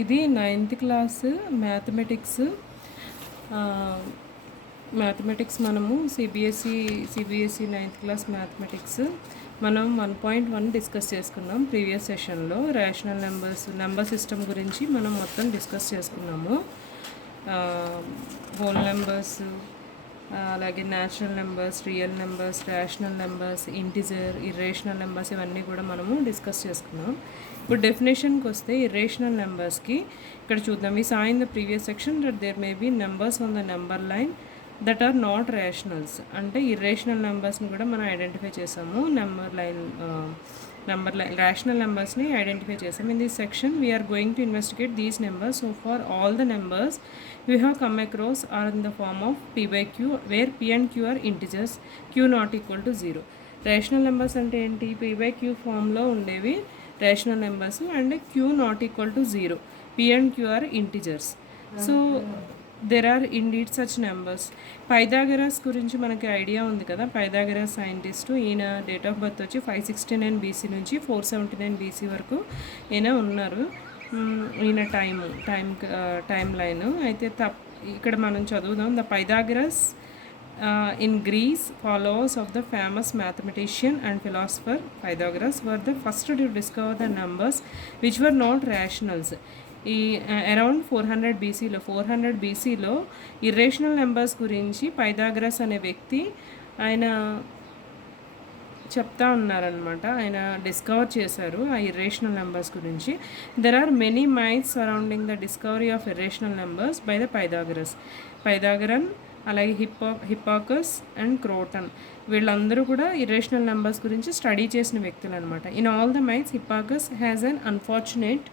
ఇది 9th class mathematics. మనము CBSE 9th class mathematics మనం 1.1 డిస్కస్ చేసుకున్నాం ప్రీవియస్ సెషన్లో. రేషనల్ నెంబర్ సిస్టమ్ గురించి మనం మొత్తం డిస్కస్ చేసుకున్నాము. హోల్ నెంబర్స్, అలాగే natural numbers, real numbers, rational numbers, integer, irrational numbers, ఇవన్నీ కూడా మనము డిస్కస్ చేసుకున్నాం. ఇప్పుడు డెఫినేషన్కి వస్తే ఇర్రేషనల్ నెంబర్స్కి ఇక్కడ చూద్దాం. We saw in the previous section that there may be numbers on the number line that are not rationals. అంటే ఇర్రేషనల్ నెంబర్స్ని కూడా మనం ఐడెంటిఫై చేసాము. నెంబర్ లైన్ రేషనల్ నెంబర్స్ని ఐడెంటిఫై చేసాము. In this section we're going to investigate these numbers. So far all the numbers we have come across are in the form of p by q, where p and q are integers, q not equal to 0. Rational numbers అంటే ఏంటి? p by q ఫామ్లో ఉండేవి rational numbers and q not equal to 0. p and q are integers. So there are indeed such numbers. Pythagoras గురించి మనకి idea ఉంది కదా. Pythagoras scientist, ఈయన date of birth వచ్చి 569 BC నుంచి 479 BC వరకు ఈయన ఉన్నారు. ఈయన టైం లైన్ అయితే ఇక్కడ మనం చదువుదాం. The Pythagoras in Greece, followers of the famous mathematician and philosopher Pythagoras were the first to discover the numbers which were not rationals. ఈ అరౌండ్ 400 BCలో ఇర్రేషనల్ నెంబర్స్ గురించి పైథాగరస్ అనే వ్యక్తి ఆయన చెప్తా ఉన్నారనమాట. ఆయన డిస్కవర్ చేశారు ఆ ఇర్రేషనల్ నెంబర్స్ గురించి. There are many myths surrounding the discovery of irrational numbers by the Pythagorean, అలాగే హిప్పాకస్ అండ్ క్రోటన్, వీళ్ళందరూ కూడా ఇర్రేషనల్ నెంబర్స్ గురించి స్టడీ చేసిన వ్యక్తులు అనమాట. In all the myths Hippasus has an unfortunate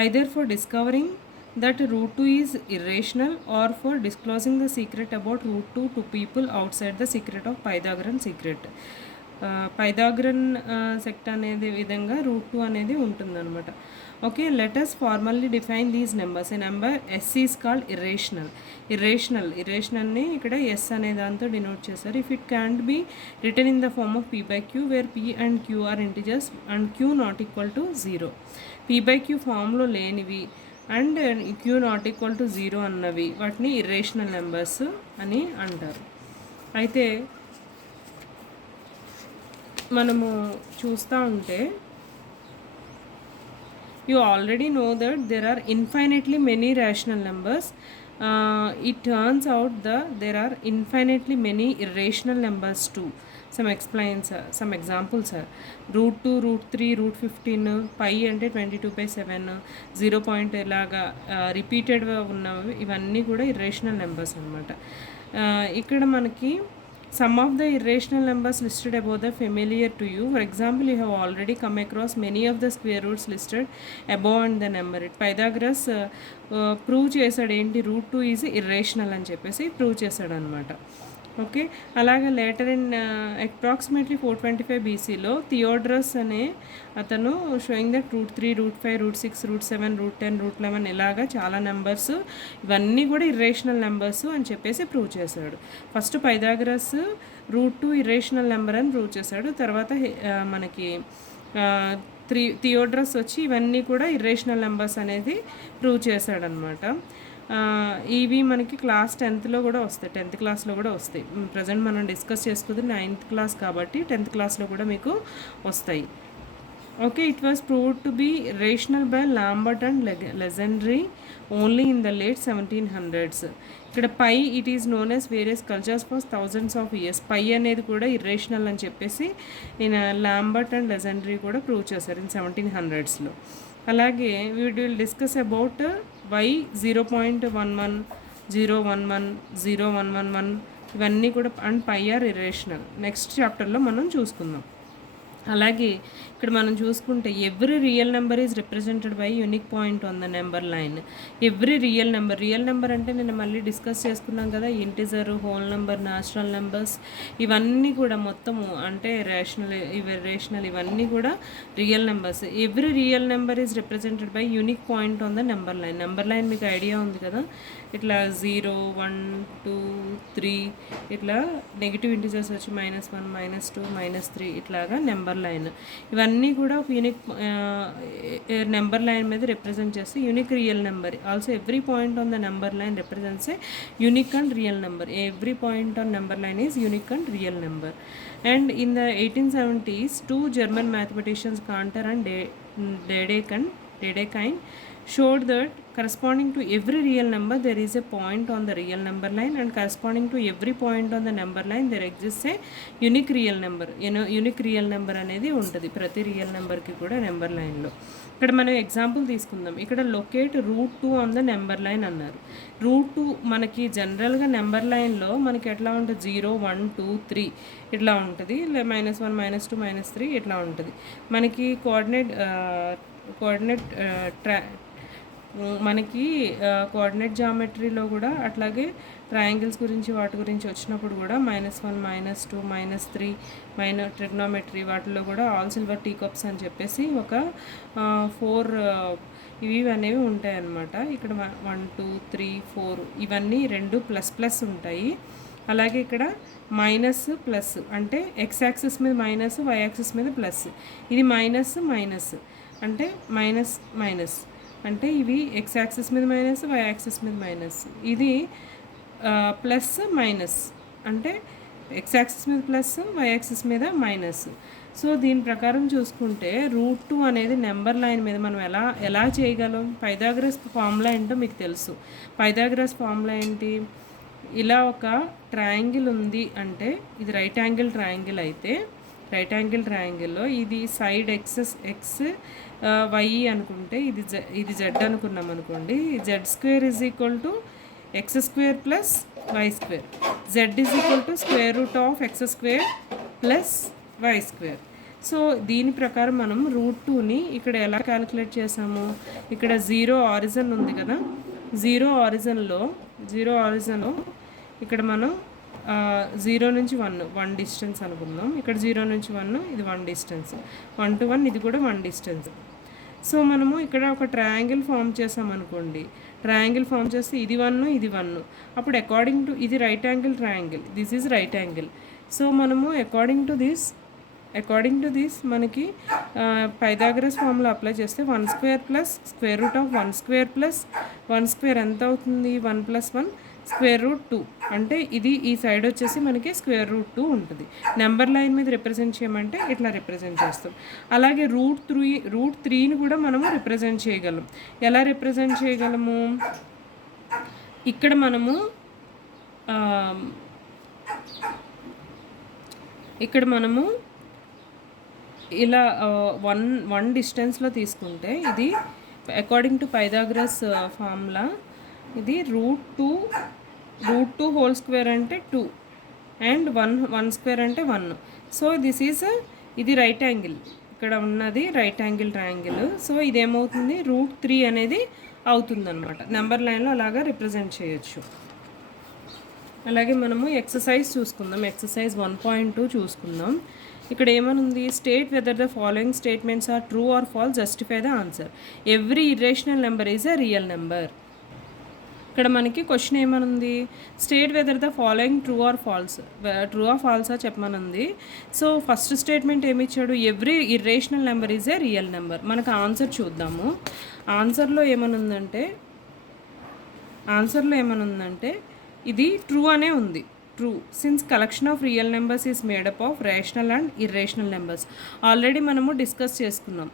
either for discovering that root 2 is irrational or for disclosing the secret about root 2 to people outside the secret of Pythagorean secret. Pythagorean sect అనేది విధంగా route 2 అనేది ఉంటుందన్నమాట. Okay, let us formally define these numbers. A number s is called irrationalని ఇక్కడ s అనే దాంతో denote చేశారు. If it can't be return in the form of p by q where p and q are integers and q not equal to 0. p by q ఫామ్లో లేనివి and q not equal to 0 అన్నవి వాటిని irrational numbers అని అంటారు. అయితే మనము చూస్తూ ఉంటే you already know that there are infinitely many rational numbers. It turns out that there are infinitely many irrational numbers too. Some examples are root 2, root 3, root 15, pi అంటే 22/7, 0 point ఇలాగా రిపీటెడ్గా ఉన్నవి ఇవన్నీ కూడా ఇర్రేషనల్ నెంబర్స్ అనమాట. ఇక్కడ మనకి some of the irrational numbers listed above are familiar to you. For example, you have already come across many of the square roots listed above and the number. Pythagoras prove చేశాడు ఏంటి, route 2 is irrational అని చెప్పేసి prove చేశాడు అనమాట. Okay, అలాగే later in approximately 425 BCలో Theodorus అనే అతను showing that root 3, root 5, root 6, root 7, root 10, root 11 ఇలాగా చాలా నెంబర్స్ ఇవన్నీ కూడా ఇర్రేషనల్ నెంబర్స్ అని చెప్పేసి ప్రూవ్ చేశాడు. First Pythagoras root 2 irrational number అని ప్రూవ్ చేశాడు. తర్వాత మనకి థియోడ్రస్ వచ్చి ఇవన్నీ కూడా ఇర్రేషనల్ నెంబర్స్ అనేది ప్రూవ్ చేశాడనమాట. ఇవి మనకి క్లాస్ 10th కూడా వస్తాయి, 10th క్లాస్లో కూడా వస్తాయి. ప్రజెంట్ మనం డిస్కస్ చేసుకుంది 9th క్లాస్ కాబట్టి 10th క్లాస్లో కూడా మీకు వస్తాయి. Okay, it was proved to be rational by Lambert and Legendre only in the late 1700s. ఇక్కడ pi it is known as various cultures for thousands of years. Pi అనేది కూడా irrational అని చెప్పేసి నేను లాంబర్ట్ అండ్ లెజెండ్రీ కూడా prove చేశారు in 1700sలో. అలాగే we will discuss about why 0.11, 0.11, 0.111 ఇవన్నీ కూడా and pi are irrational next చాప్టర్లో మనం చూసుకుందాం. అలాగే ఇక్కడ మనం చూసుకుంటే every real number is represented by unique point on the number line. Every real number అంటే నేను మళ్ళీ డిస్కస్ చేసుకున్నాం కదా, integer, whole number, natural numbers ఇవన్నీ కూడా మొత్తము అంటే రేషనల్ ఇవన్నీ కూడా real numbers. Every real number is represented by unique point on the number line. Number line మీకు ఐడియా ఉంది కదా, ఇట్లా 0, 1, 2, 3 ఇట్లా నెగిటివ్ ఇంటిజర్స్ వచ్చి -1, -2, -3 ఇట్లాగా నెంబర్ నెంబర్ లైన్. ఇవన్నీ కూడా ఒక యూనిక్ నెంబర్ లైన్ మీద రిప్రజెంట్ చేస్తే unique real number. Also every point on the number line represents a unique and real number. Every point on number line is unique and real number. And in the 1870s, two German mathematicians Cantor and Dedekind showed that corresponding to every real number there is a point on the real number line, and corresponding to every point on the number line there exists a unique real number. Unique real number అనేది ఉంటుంది ప్రతి real నెంబర్కి కూడా number లైన్లో. ఇక్కడ మనం example తీసుకుందాం. ఇక్కడ locate √2 on the number line అన్నారు. √2 మనకి జనరల్గా నెంబర్ లైన్లో మనకి ఎట్లా ఉంటుంది, 0 1 2 3 ఇట్లా ఉంటుంది, -1 -2 -3 ఇట్లా ఉంటుంది. మనకి కోఆర్డినేట్ జామెట్రీలో కూడా అట్లాగే ట్రయాంగిల్స్ గురించి వాటి గురించి వచ్చినప్పుడు కూడా -1 -2 -3 ట్రిగ్నోమెట్రీ వాటిలో కూడా ఆల్ సిల్వర్ టీ కప్స్ అని చెప్పేసి ఒక 4 ఇవి అనేవి ఉంటాయి అన్నమాట. ఇక్కడ 1 2 3 4 ఇవన్నీ 2 ప్లస్ ఉంటాయి. అలాగే ఇక్కడ మైనస్ ప్లస్ అంటే ఎక్స్ యాక్సిస్ మీద మైనస్, వై యాక్సిస్ మీద ప్లస్. ఇది మైనస్ అంటే మైనస్ అంటే ఇవి ఎక్స్ యాక్సిస్ మీద మైనస్, వై యాక్సిస్ మీద మైనస్. ఇది ప్లస్ మైనస్ అంటే ఎక్స్ యాక్సిస్ మీద ప్లస్, వై యాక్సిస్ మీద మైనస్. సో దీని ప్రకారం చూసుకుంటే √2 అనేది నెంబర్ లైన్ మీద మనం ఎలా చేయగలం? పైథాగరస్ ఫార్ములా ఏంటో మీకు తెలుసు. పైథాగరస్ ఫార్ములా ఏంటి? ఇలా ఒక ట్రయాంగిల్ ఉంది అంటే ఇది రైట్ యాంగిల్ ట్రయాంగిల్ అయితే రైట్ యాంగిల్ ట్రయాంగిల్లో ఇది సైడ్ ఎక్స్ వై అనుకుంటే ఇది జెడ్ అనుకున్నాం అనుకోండి. Z² = x² + y². Z = √x² + y². So దీని ప్రకారం మనం √2ని ఇక్కడ ఎలా క్యాలిక్యులేట్ చేసాము? ఇక్కడ 0 ఆరిజిన్ ఉంది కదా, 0 ఆరిజిన్లో ఇక్కడ మనం 0 నుంచి 1 డిస్టెన్స్ అనుకుందాం. ఇక్కడ 0 నుంచి 1 ఇది 1 డిస్టెన్స్, 1 to 1 ఇది కూడా 1 డిస్టెన్స్. సో మనము ఇక్కడ ఒక ట్రయాంగిల్ ఫామ్ చేసామనుకోండి. ట్రయాంగిల్ ఫామ్ చేస్తే ఇది 1 ఇది 1. అప్పుడు అకార్డింగ్ టు ఇది right angle triangle, this is right angle. So మనము అకార్డింగ్ టు దిస్ మనకి పైథాగరస్ ఫార్ములా అప్లై చేస్తే 1² + √1² ఎంత అవుతుంది? 1 + 1 √2. అంటే ఇది ఈ సైడ్ వచ్చేసి మనకి √2 ఉంటుంది. నెంబర్ లైన్ మీద రిప్రజెంట్ చేయమంటే ఇట్లా రిప్రజెంట్ చేస్తాం. అలాగే √3ని కూడా మనము రిప్రజెంట్ చేయగలం. ఎలా రిప్రజెంట్ చేయగలము? ఇక్కడ మనము ఇలా 1 డిస్టెన్స్లో తీసుకుంటే ఇది అకార్డింగ్ టు పైథాగరస్ ఫార్ములా ఇది √2 హోల్ స్క్వేర్ అంటే 2 అండ్ 1² అంటే 1. సో ఇది రైట్ యాంగిల్, ఇక్కడ ఉన్నది రైట్ యాంగిల్ ట్రయాంగిల్. సో ఇదేమవుతుంది? √3 అనేది అవుతుందన్నమాట. నెంబర్ లైన్లో అలాగా రిప్రజెంట్ చేయొచ్చు. అలాగే మనము ఎక్సర్సైజ్ చూసుకుందాం. ఎక్సర్సైజ్ 1.2 చూసుకుందాం. ఇక్కడ ఏమనుంది? State whether the following statements are true or false, justify the answer. Every irrational number is a real number. ఇక్కడ మనకి క్వశ్చన్ ఏమనుంది? State whether the following true or ఫాల్సా చెప్పమనుంది. సో ఫస్ట్ స్టేట్మెంట్ ఏమి ఇచ్చాడు? Every irrational number is a real number. మనకు answer చూద్దాము. ఆన్సర్లో ఏమనుందంటే ఇది ట్రూ అనే ఉంది. True since collection of real numbers is made up of rational and irrational numbers. Already మనము డిస్కస్ చేసుకున్నాం.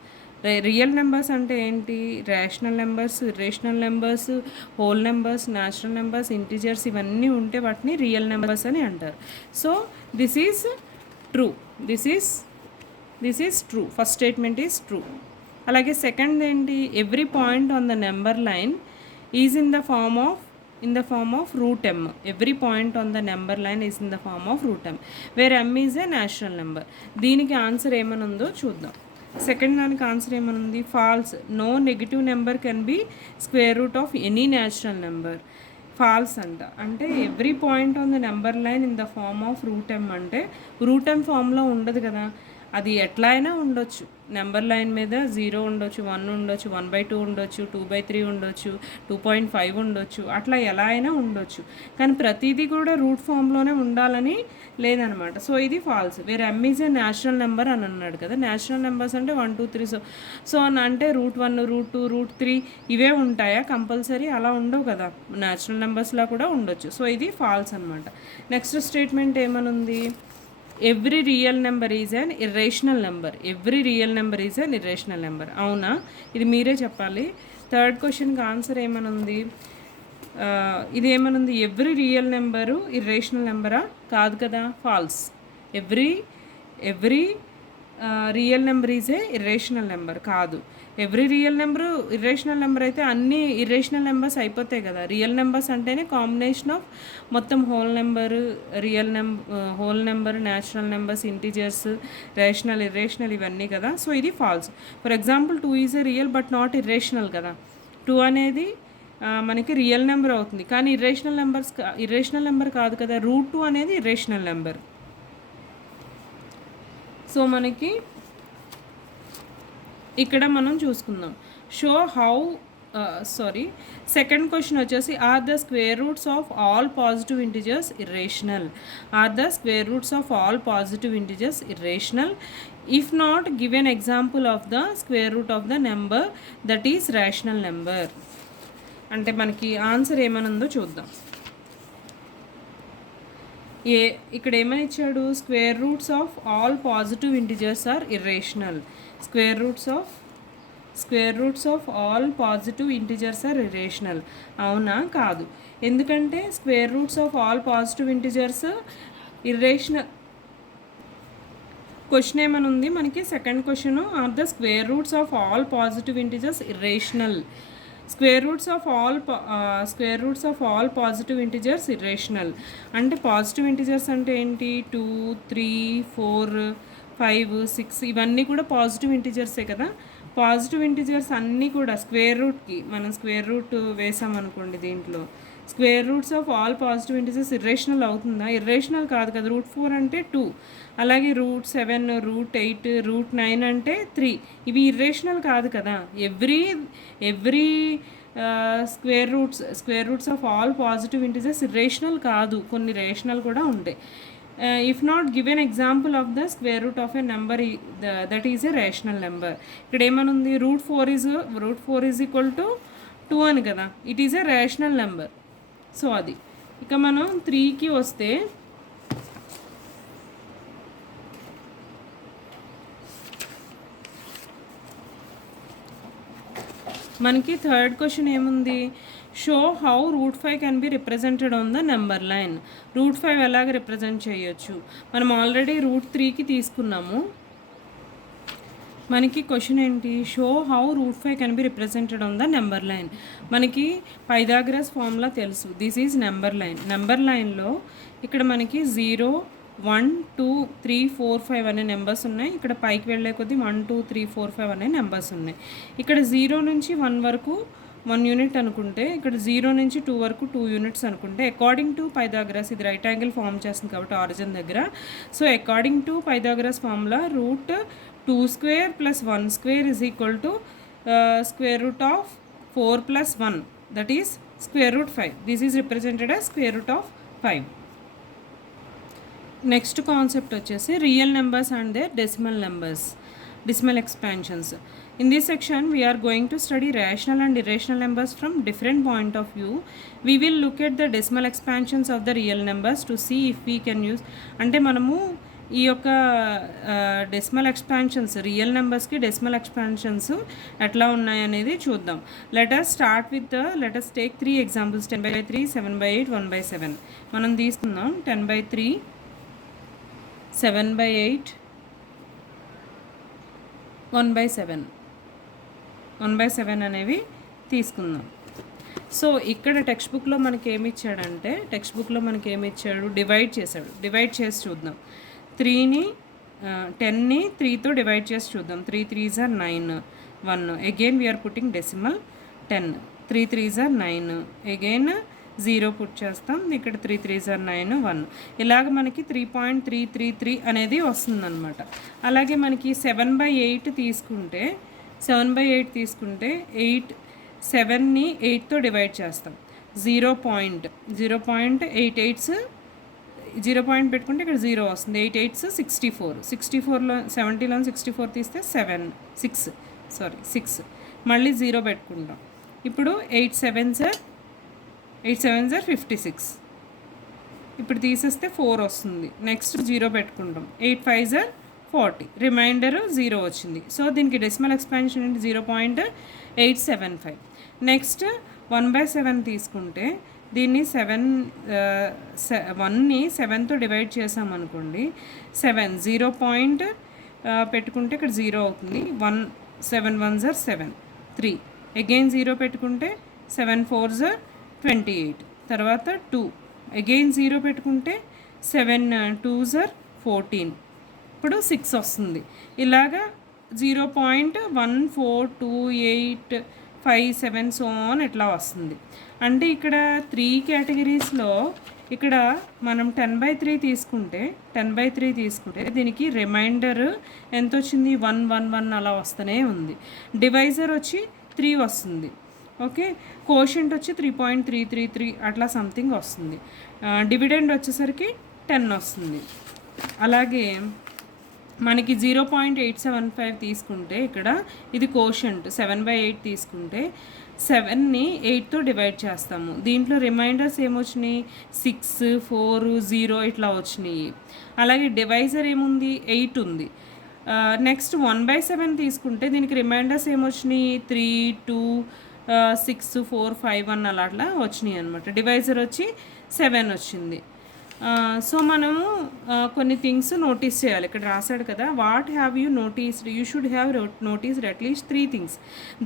రియల్ నెంబర్స్ అంటే ఏంటి? Rational numbers, irrational numbers, whole numbers, natural numbers, integers ఇవన్నీ ఉంటే వాటిని రియల్ నెంబర్స్ అని అంటారు. So this is true. First statement is true. అలాగే సెకండ్ ఏంటి? Every point on the number line is in the form of √m. Every point on the number line is in the form of √m, where m is a natural number. దీనికి answer ఏమనుందో చూద్దాం. Second దానికి answer ఏమనుంది? False. No negative number can be √ of any natural number. False అంటే every point on the number line in the form of √m అంటే √m ఫామ్లో ఉండదు కదా. అది ఎట్లా అయినా ఉండొచ్చు. నెంబర్ లైన్ మీద 0 ఉండొచ్చు, 1 ఉండొచ్చు, 1/2 ఉండొచ్చు, 2/3 ఉండొచ్చు, 2.5 ఉండొచ్చు, అట్లా ఎలా అయినా ఉండొచ్చు. కానీ ప్రతిదీ కూడా రూట్ ఫామ్లోనే ఉండాలని లేదనమాట. సో ఇది ఫాల్స్. వేరే ఎమ్ ఈజ్ ఏ న్యాచురల్ నెంబర్ అని అన్నాడు కదా. న్యాచురల్ నెంబర్స్ అంటే 1 2 3 సో అని అంటే √1 √2 √3 ఇవే ఉంటాయా కంపల్సరీ? అలా ఉండవు కదా, న్యాచురల్ నెంబర్స్లా కూడా ఉండొచ్చు. సో ఇది ఫాల్స్ అనమాట. నెక్స్ట్ స్టేట్మెంట్ ఏమనుంది? Every real number is an irrational number. Every real number is an irrational number. అవునా? ఇది మీరే చెప్పాలి. థర్డ్ క్వశ్చన్కి ఆన్సర్ ఏమనుంది? ఇది ఏమనుంది? ఎవ్రీ రియల్ నెంబరు ఇర్రేషనల్ నెంబరా? కాదు కదా, false. Every real number is a irrational number కాదు. Every real number irrational number అయితే అన్ని ఇర్రేషనల్ నెంబర్స్ అయిపోతాయి కదా. రియల్ నెంబర్స్ అంటేనే కాంబినేషన్ ఆఫ్ మొత్తం whole number, whole number, natural numbers, integers, rational, irrational ఇవన్నీ కదా. సో ఇది false. For example 2 is a real but not irrational కదా. 2 అనేది మనకి రియల్ నెంబర్ అవుతుంది కానీ ఇర్రేషనల్ నెంబర్ కాదు కదా. √2 అనేది ఇర్రేషనల్ నెంబర్. సో మనకి ఇక్కడ మనం చూసుకుందాం. సెకండ్ క్వశ్చన్ వచ్చేసి are the square roots of all positive integers irrational? Are the square roots of all positive integers irrational? If not, give an example of the square root of the number that is rational number. అంటే మనకి answer ఏమనుందో చూద్దాం. ఇక్కడ ఏమని ఇచ్చాడు? Square roots of all positive integers are irrational. Square roots of all positive integers are irrational. అవునా? కాదు. ఎందుకంటే square roots of all positive integers irrational. Question ఏమని ఉంది మనకి? Second question, are the square roots of all positive integers irrational? Square roots of all positive integers irrational. అంటే positive integers అంటే ఏంటి? 2 3 4 5 6 ఇవన్నీ కూడా పాజిటివ్ ఇంటిజర్సే కదా. పాజిటివ్ ఇంటిజర్స్ అన్నీ కూడా స్క్వేర్ రూట్కి మనం స్క్వేర్ రూట్ వేసామనుకోండి, దీంట్లో square roots of all positive integers irrational అవుతుందా? ఇర్రేషనల్ కాదు కదా. √4 అంటే 2, అలాగే √7 √8 √9 అంటే 3 ఇవి ఇర్రేషనల్ కాదు కదా. Every square roots of all positive integers irrational కాదు, కొన్ని రేషనల్ కూడా ఉంటాయి. If not, give an example of the square root of a number that is a rational number. ఇక్కడ ఏమనుంది? √4 ఈజ్ ఈక్వల్ టు 2 అని కదా. It is a rational number. So అది. ఇక మనం 3కి వస్తే, మనకి థర్డ్ క్వశ్చన్ ఏముంది? Show how √5 can be represented on the number line. √5 ఎలాగ రిప్రజెంట్ చేయొచ్చు? మనం ఆల్రెడీ √3కి తీసుకున్నాము. మనకి క్వశ్చన్ ఏంటి? Show how √5 can be represented on the number line. మనకి పైథాగరస్ ఫార్ములా తెలుసు. This is number line. Number లైన్లో ఇక్కడ మనకి 0 1 2 3 4 5 అనే నెంబర్స్ ఉన్నాయి. ఇక్కడ పైకి వెళ్ళే కొద్దీ 1 2 3 4 5 అనే నెంబర్స్ ఉన్నాయి. ఇక్కడ 0 నుంచి 1 వరకు 1 యూనిట్ అనుకుంటే, ఇక్కడ 0 నుంచి 2 వరకు 2 యూనిట్స్ అనుకుంటే, అకార్డింగ్ టు పైథాగరస్, ఇది రైట్ యాంగిల్ ఫామ్ చేస్తుంది కాబట్టి ఆరిజిన్ దగ్గర. So according to Pythagoras formula √2² + 1² is equal to square root of 4 + 1 that is square root 5. This is represented as square root of 5. Next concept వచ్చేసి real numbers and their decimal expansions. In this section we are going to study rational and irrational numbers from different point of view. We will look at the decimal expansions of the real numbers to see if we can use, అంటే మనము ఈ యొక్క decimal expansions, real నెంబర్స్కి decimal expansions ఎట్లా ఉన్నాయనేది చూద్దాం. Let us take 3 examples. 10/3, 7/8, 1/7. మనం తీసుకుందాం. 10/3, 7/8, 1/7 అనేవి తీసుకుందాం. సో ఇక్కడ టెక్స్ట్ బుక్లో మనకి ఏమి ఇచ్చాడు? డివైడ్ చేసి చూద్దాం. 10ని 3తో డివైడ్ చేసి చూద్దాం. 3 3s are 9, 1. Again we're putting decimal 10. 3 3s are 9. Again 0 put చేస్తాం. ఇక్కడ 3 3s are 9 1 ఇలాగ మనకి 3.333 అనేది వస్తుందన్నమాట. అలాగే మనకి 7/8 తీసుకుంటే 8 7ని 8తో డివైడ్ చేస్తాం. 0.88 0 పాయింట్ పెట్టుకుంటే ఇక్కడ 0 వస్తుంది. 8 8s 64. 64లో 70లో 64 తీస్తే 6 మళ్ళీ 0 పెట్టుకుంటాం. ఇప్పుడు 8 7s are 56. ఇప్పుడు తీసేస్తే 4 వస్తుంది. నెక్స్ట్ 0 పెట్టుకుంటాం. 8 5s are 40. రిమైండర్ 0 వచ్చింది. సో దీనికి డెసిమల్ ఎక్స్పాన్షన్ అంటే 0.875. నెక్స్ట్ 1/7 తీసుకుంటే దీన్ని 1ని 7తో డివైడ్ చేసామనుకోండి. 0 పాయింట్ పెట్టుకుంటే ఇక్కడ 0 అవుతుంది. 1 7 1s are 7 3 అగైన్ 0 పెట్టుకుంటే 7 4s are 28. తర్వాత 2 అగైన్ 0 పెట్టుకుంటే 7 2s are 14. ఇప్పుడు 6 వస్తుంది. ఇలాగా 0.142857 సో ఆన్ ఇట్లా వస్తుంది. అంటే ఇక్కడ 3 కేటగిరీస్లో ఇక్కడ మనం 10/3 తీసుకుంటే దీనికి రిమైండర్ ఎంత వచ్చింది 1 1 1 అలా వస్తూనే ఉంది. డివైజర్ వచ్చి 3 వస్తుంది. ఓకే, కోషెంట్ వచ్చి 3.333 అట్లా సంథింగ్ వస్తుంది. డివిడెండ్ వచ్చేసరికి 10 వస్తుంది. అలాగే మనకి 0.875 తీసుకుంటే ఇక్కడ ఇది కోషెంట్ 7/8 తీసుకుంటే 7ని 8తో డివైడ్ చేస్తాము. దీంట్లో రిమైండర్స్ ఏమొచ్చినాయి 6 4 0 ఇట్లా వచ్చినాయి. అలాగే డివైజర్ ఏముంది 8 ఉంది. నెక్స్ట్ 1/7 తీసుకుంటే దీనికి రిమైండర్స్ ఏమొచ్చినాయి 3 2 6 4 5 1 అలా వచ్చినాయి అనమాట. డివైజర్ వచ్చి 7 వచ్చింది. సో మనము కొన్ని థింగ్స్ నోటీస్ చేయాలి. ఇక్కడ రాశాడు కదా, what have you noticed? You should have noticed at least 3 things.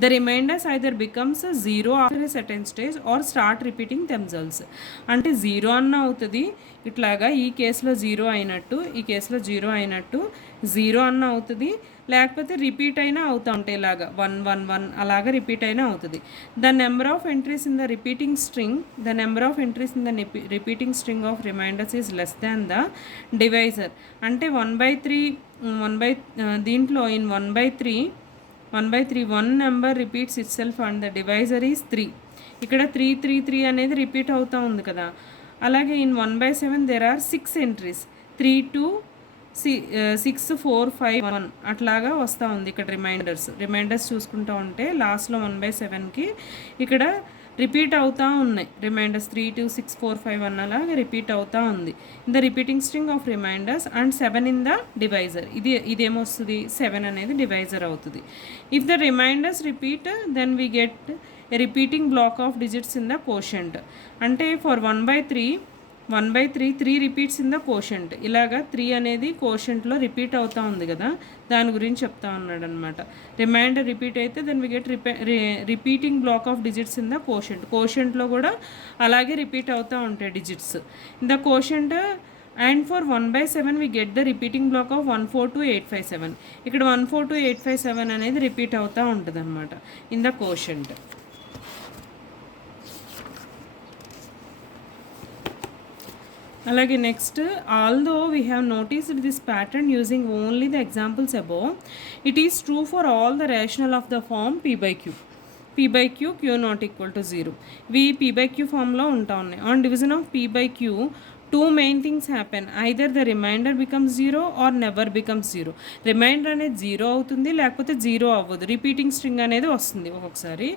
The remainders either becomes 0 after a certain stage or start repeating themselves. అంటే 0 అన్న అవుతుంది ఇట్లాగా, ఈ కేసులో 0 అయినట్టు, ఈ కేసులో 0 అయినట్టు 0 అన్న అవుతుంది, లేకపోతే రిపీట్ అయినా అవుతూ ఉంటాయి. ఇలాగా 1 1 1 అలాగా రిపీట్ అయినా అవుతుంది. The number of entries in the repeating string of remainders is less than the divisor. అంటే 1/3 దీంట్లో in 1/3 1 number repeats itself and the divisor is 3. ఇక్కడ 3 3 3 అనేది రిపీట్ అవుతూ ఉంది కదా. అలాగే ఇన్ 1/7 దెర్ ఆర్ 6 ఎంట్రీస్ 3 2 6 4 5 1 అట్లాగా వస్తూ ఉంది. ఇక్కడ రిమైండర్స్ చూసుకుంటూ ఉంటే లాస్ట్లో 1/7కి ఇక్కడ రిపీట్ అవుతూ ఉన్నాయి. రిమైండర్స్ 3 2 6 4 5 1 అలాగా రిపీట్ అవుతూ ఉంది. In the repeating string of remainders and 7 in the divisor. ఇదేమొస్తుంది 7 అనేది డివైజర్ అవుతుంది. If the remainders repeat then we get a repeating block of digits in the quotient. అంటే for 1/3 3 repeats in the quotient. ఇలాగా 3 అనేది కోషెంట్లో repeat అవుతూ ఉంది కదా, దాని గురించి చెప్తా ఉన్నాడు అనమాట. రిమైండర్ రిపీట్ అయితే then we get repeating block of digits in the కోషెంట్లో కూడా అలాగే రిపీట్ అవుతూ ఉంటాయి digits in the quotient. And for 1/7 we get the repeating block of 142,857. ఇక్కడ 142,857 అనేది రిపీట్ అవుతూ ఉంటుంది అనమాట ఇన్ ద కోషెంట్. అలాగే next, although we have noticed this pattern using only the examples above, it is true for all the rational of the form p/q. p/q q not equal to 0. ఇవి p/q ఫామ్లో ఉంటా ఉన్నాయి. On division of p/q 2 main things happen. Either the remainder becomes 0 or never becomes 0. Remainder అనేది 0 అవుతుంది, లేకపోతే 0 అవ్వదు. Repeating string అనేది వస్తుంది ఒక్కొక్కసారి.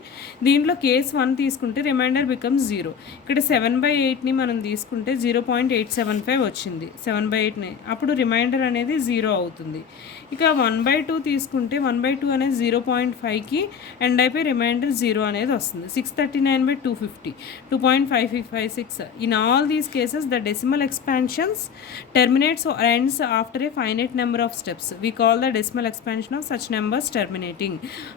దీంట్లో కేస్ 1 తీసుకుంటే రిమైండర్ బికమ్స్ 0. ఇక్కడ 7/8ని మనం తీసుకుంటే 0.875 వచ్చింది. 7/8ని అప్పుడు రిమైండర్ అనేది 0 అవుతుంది. ఇక 1/2 తీసుకుంటే 1/2 అనేది 0.5కి ఎండ్ అయిపోయి రిమైండర్ 0 అనేది వస్తుంది. 639/250 2.556. In all these cases the decimal expansions terminates or ends after a finite number of steps. We call the decimal expansion of such numbers terminating.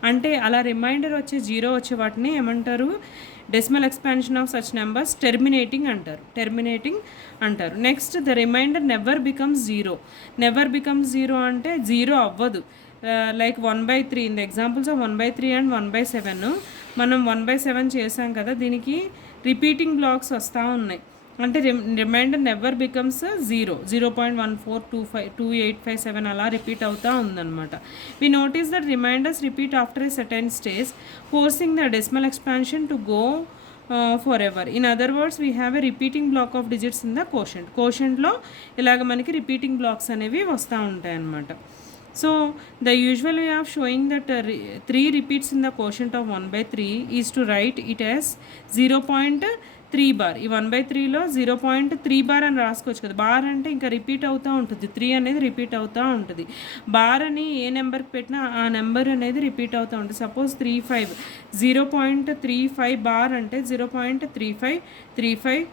అంటే అలా రిమైండర్ వచ్చే 0 వచ్చే వాటిని ఏమంటారు? Decimal expansion of such numbers terminating అంటారు. Next, the remainder never becomes 0 అంటే 0 అవ్వదు. Like 1/3 in the examples of 1/3 and 1/7 మనం 1/7 చేసాం కదా, దీనికి రిపీటింగ్ బ్లాక్స్ వస్తూ ఉన్నాయి. అంటే రిమైండర్ నెవర్ బికమ్స్ 0.14252857 అలా రిపీట్ అవుతూ ఉందన్నమాట. We notice that remainders repeat after a certain stage, forcing the decimal expansion to go forever. In other words, we have a repeating block of digits in the quotient. Quotientలో ఇలాగ మనకి repeating blocks అనేవి వస్తూ ఉంటాయి అన్నమాట. So the usual way of showing that 3 repeats in the quotient of 1/3 is to write it as 0.3 bar. ఈ 1/3లో 0.3 bar అని రాసుకోవచ్చు కదా. బార్ అంటే ఇంకా రిపీట్ అవుతూ ఉంటుంది, 3 అనేది రిపీట్ అవుతూ ఉంటుంది. బార్ అని ఏ నెంబర్కి పెట్టినా ఆ నెంబర్ అనేది రిపీట్ అవుతూ ఉంటుంది. సపోజ్ 35 0.35 బార్ అంటే 0.35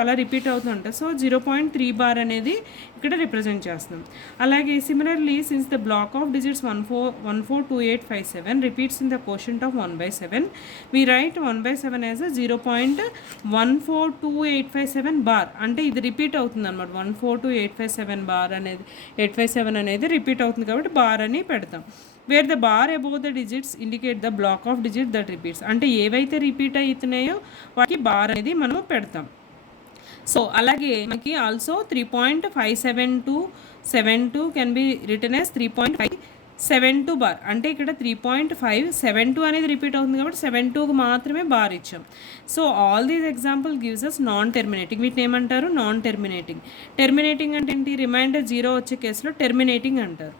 అలా రిపీట్ అవుతుంటాయి. సో 0.3 బార్ అనేది ఇక్కడ రిప్రజెంట్ చేస్తున్నాం. అలాగే similarly since the black of digits 142857 repeats in the quotient of 1/7, we write 1/7 as 0.142857 bar. అంటే ఇది రిపీట్ అవుతుంది అనమాట. 142857 బార్ అనేది 857 అనేది రిపీట్ అవుతుంది కాబట్టి బార్ అని పెడతాం. Wear the bar above the digits indicate the black of digit that repeats. అంటే ఏవైతే రిపీట్ అవుతున్నాయో వాటికి బార్ అనేది మనం పెడతాం. సో అలాగే మనకి also 3.57272 can be return as 3.572 bar. అంటే ఇక్కడ 3.572 అనేది రిపీట్ అవుతుంది కాబట్టి 72కి మాత్రమే బార్ ఇచ్చాం. So all these example gives us non terminating. వీటిని ఏమంటారు? Non terminating. టెర్మినేటింగ్ అంటే ఏంటి? రిమైండర్ 0 వచ్చే కేసులో టెర్మినేటింగ్ అంటారు.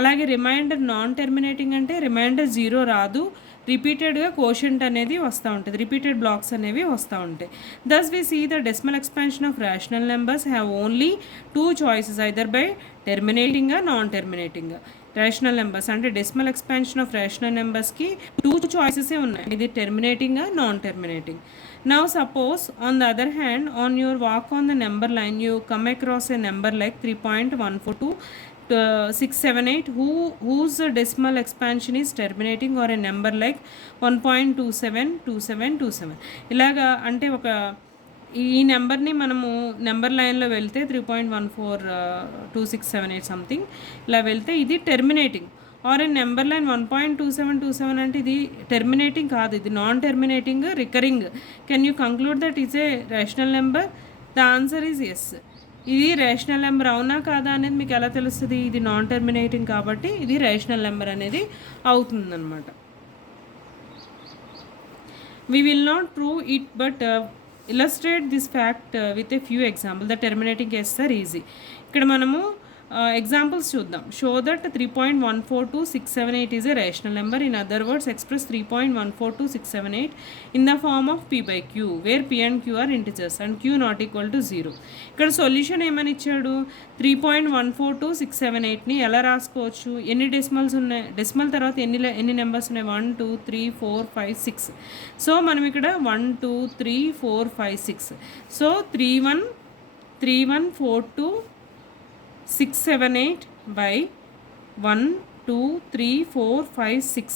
అలాగే రిమైండర్ నాన్ టెర్మినేటింగ్ అంటే రిమైండర్ 0 రాదు, రిపీటెడ్గా కోషంట్ అనేది వస్తూ ఉంటుంది, రిపీటెడ్ బ్లాక్స్ అనేవి వస్తూ ఉంటాయి. Thus we see the decimal expansion of rational numbers have only 2 choices, either be టెర్మినేటింగ్గా నాన్ టెర్మినేటింగ్గా. రేషనల్ నెంబర్స్ అంటే డెసిమల్ ఎక్స్పాన్షన్ ఆఫ్ రేషనల్ నెంబర్స్కి 2 చాయిసెసే ఉన్నాయి, ఇది టెర్మినేటింగ్గా non terminating. Now suppose on the other hand on your walk on the number line you come across a number like 3.142 678 whose decimal expansion is terminating, or a number like 1.272727. ఇలాగా అంటే ఒక ఈ నెంబర్ని మనము నెంబర్ లైన్లో వెళ్తే 3.142678 something ఇలా వెళ్తే ఇది terminating. Or a number line 1.2727 అంటే ఇది టెర్మినేటింగ్ కాదు, ఇది non terminating, recurring. Can you conclude that is a rational number? The answer is yes. ఇది రేషనల్ నెంబర్ అవునా కాదా అనేది మీకు ఎలా తెలుస్తుంది? ఇది నాన్ టెర్మినేటింగ్ కాబట్టి ఇది రేషనల్ నెంబర్ అనేది అవుతుందన్నమాట. We will not prove it but illustrate this fact with a few examples. The terminating cases are easy. ఇక్కడ మనము ఎగ్జాంపుల్స్ చూద్దాం. Show that 3.142678 is a rational number. In other words express 3.142678 in the form of P by Q, where P and Q are integers and Q not equal to 0. ఇక్కడ solution ఏమని ఇచ్చాడు? 3.142678ని ఎలా రాసుకోవచ్చు? ఎన్ని decimals ఉన్నాయి? Decimal తర్వాత ఎన్ని numbers ఉన్నాయి? 1 2 3 4 5 6. సో మనం ఇక్కడ 1 2 3 4 5 6. So 3142678 by 1 2 3 4 5 6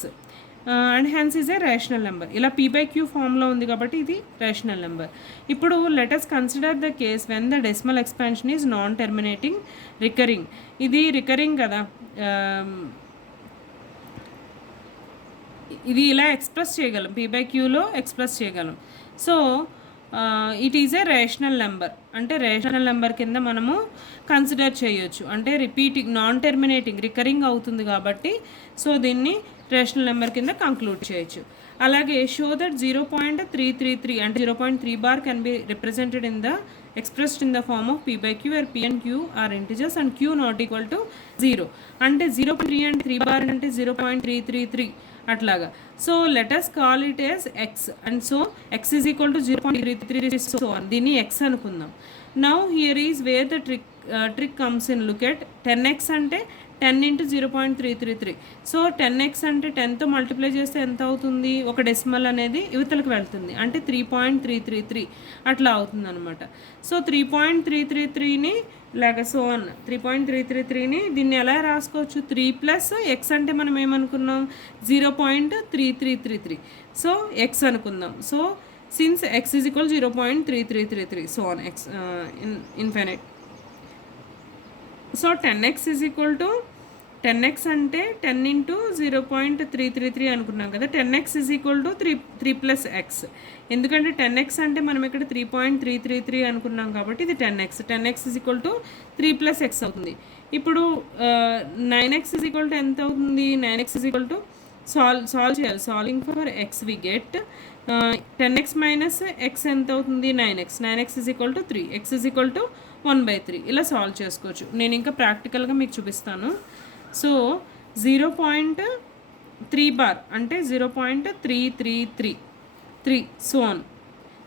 and hence is a rational number. ఇలా P by Q ఫామ్లో ఉంది కాబట్టి ఇది రేషనల్ నెంబర్. ఇప్పుడు let's consider the case when the decimal expansion is non terminating recurring. ఇది రికరింగ్ కదా, ఇది ఇలా ఎక్స్ప్రెస్ చేయగలం, P by Qలో ఎక్స్ప్రెస్ చేయగలం. So it is a rational number, అంటే రేషనల్ నెంబర్ కింద మనము కన్సిడర్ చేయొచ్చు. అంటే రిపీటింగ్, నాన్ టెర్మినేటింగ్, రికరింగ్ అవుతుంది కాబట్టి సో దీన్ని రేషనల్ నెంబర్ కింద కంక్లూడ్ చేయొచ్చు. అలాగే షో దట్ 0.333 అంటే 0.3 bar can be represented in the expressed in the form of P by Q where P and Q are integers and Q not equal to 0. అంటే 0.3 అంటే 3 bar అంటే 0.333 అట్లాగా. So let's call it as X and so X is equal to 0.333 so దీన్ని X అనుకుందాం. Now here is where the trick comes in. Look at 10x అంటే 10 into 0.333. So 10x అంటే 10తో multiply చేస్తే ఎంత అవుతుంది? ఒక డెసిమల్ అనేది యువతలకు వెళ్తుంది, అంటే 3.333 అట్లా అవుతుంది అనమాట. సో 3.333ని ఇలాగ సో 3.333ని దీన్ని ఎలా రాసుకోవచ్చు? 3 + x అంటే మనం ఏమనుకున్నాం? 0.3333. సో ఎక్స్ అనుకుందాం. So since x is equal 0.3333 so on x infinite. So 10x is equal to 10x అంటే 10 ఇంటూ 0.333 అనుకున్నాం కదా. 10x is equal to 3 plus X. ఎందుకంటే 10x అంటే మనం ఇక్కడ 3.333 అనుకున్నాం కాబట్టి ఇది 10x is equal to 3 plus x అవుతుంది. ఇప్పుడు 9x ఈజ్ ఈక్వల్ టు ఎంత అవుతుంది? 9x is equal to solve చేయాలి. Solving for x we get 10x minus x ఎంత అవుతుంది? 9x is equal to 3, x is equal to 1/3. ఇలా solve చేసుకోవచ్చు. నేను ఇంకా ప్రాక్టికల్గా మీకు చూపిస్తాను. సో 0.3 బార్ అంటే 0.333 సో ఆన్.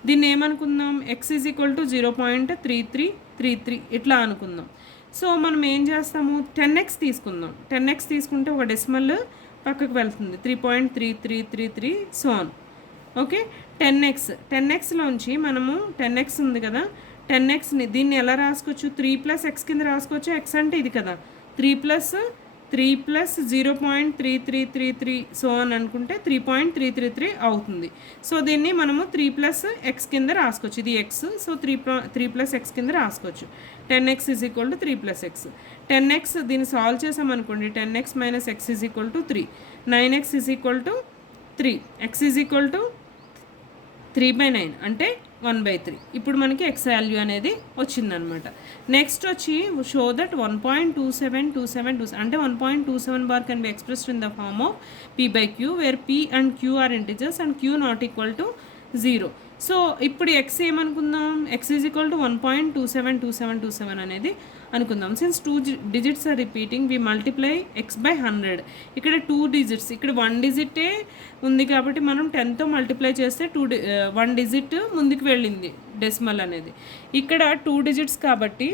దీన్ని ఏమనుకుందాం? ఎక్స్ ఈజ్ ఈక్వల్ టు 0.3333 ఇట్లా అనుకుందాం. సో మనం ఏం చేస్తాము? 10x తీసుకుందాం. 10x తీసుకుంటే ఒక డెసిమల్ పక్కకు వెళ్తుంది, 3.3333 సో ఆన్. ఓకే, 10xలోంచి మనము 10x ఉంది కదా, 10xని దీన్ని ఎలా రాసుకోవచ్చు? 3 ప్లస్ ఎక్స్ కింద రాసుకోవచ్చు. ఎక్స్ అంటే ఇది కదా, 3 ప్లస్ 0.3333 సో అని అనుకుంటే 3.333 అవుతుంది. సో దీన్ని మనము 3 ప్లస్ ఎక్స్ కింద రాసుకోవచ్చు. ఇది ఎక్స్, సో 3 ప్లస్ ఎక్స్ కింద రాసుకోవచ్చు. 10x is equal to 3 plus X. 10x దీన్ని సాల్వ్ చేసామనుకోండి, 10x minus X is equal to 3, 9x is equal to 3, X is equal to 3/9 అంటే 1/3. ఇప్పుడు మనకి ఎక్స్ వాల్యూ అనేది వచ్చిందనమాట. నెక్స్ట్ వచ్చి షో దట్ 1.2727 అంటే 1.27 bar can be expressed in the form of p/q where p and q are integers and q not equal to 0. So ఇప్పుడు x ఏమనుకుందాం? X is equal to 1.272727 అనేది అనుకుందాం. Since 2 digits are repeating we multiply x by 100. ఇక్కడ 2 digits, ఇక్కడ 1 డిజిటే ఉంది కాబట్టి మనం 10తో multiply చేస్తే 1 డిజిట్ ముందుకు వెళ్ళింది డెసిమల్ అనేది. ఇక్కడ 2 డిజిట్స్ కాబట్టి